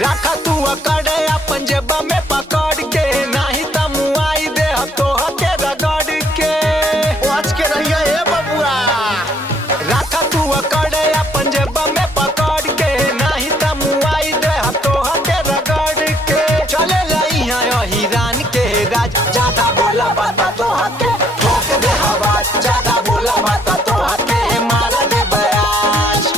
रखा तू अकड़े अपन जेबा में पकड़ के, नहीं त मुआई दे तो के रगड़ के। बच के रहिए ए बबुआ। रखा तू अकड़े अपन जेबा में पकड़ के, नहीं त मुआई दे तो के रगड़ के। चले यहाँ हिरान के राज, ज्यादा बोला बाता तो के ठोक दे आवाज, ज्यादा बोला बाता तो के मार दे बयाज।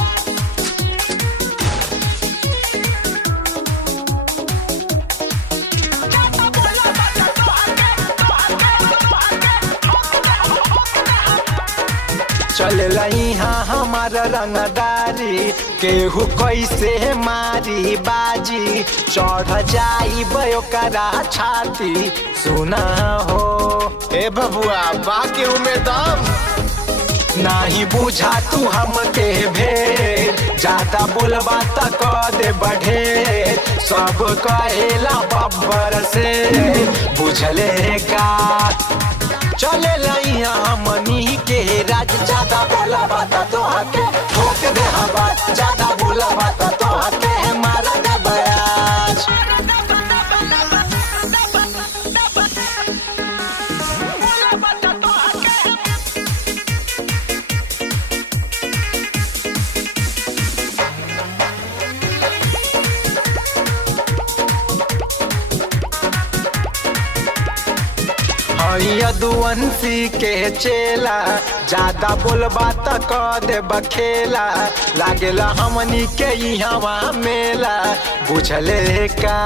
चले यहाँ हमारा रंगदारी, केहू कैसे मारी बाजी, चढ़ जाई बयोकरा छाती सुना हो। ए बबुआ बाकी में दम नहीं बुझा तू हमके भेद, ज्यादा बोलबा त क दे बढ़े। सब कहेला बब्बर से बुझले का, चले यहाँ हमनी के राज, ज्यादा बोला बात तो के ठोक दे आवाज, ज्यादा बोला बात तो के मार दे बयाज। यदुवंशी के चेला, ज्यादा बोलबा त क दे बखेला। लागेला हमनी के यहाँ मेला बुझले का।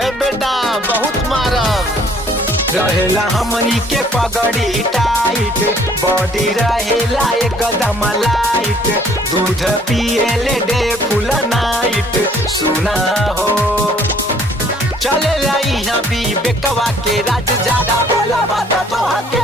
ए बेटा बहुत मारब। रहेला हमनी के पगड़ी टाइट, बॉडी रहेला एकदम लाइट। दूध पिए डे फुल नाइट सुना हो। चले यहाँ भी बेकवा के राज, ज्यादा बोला बात तो के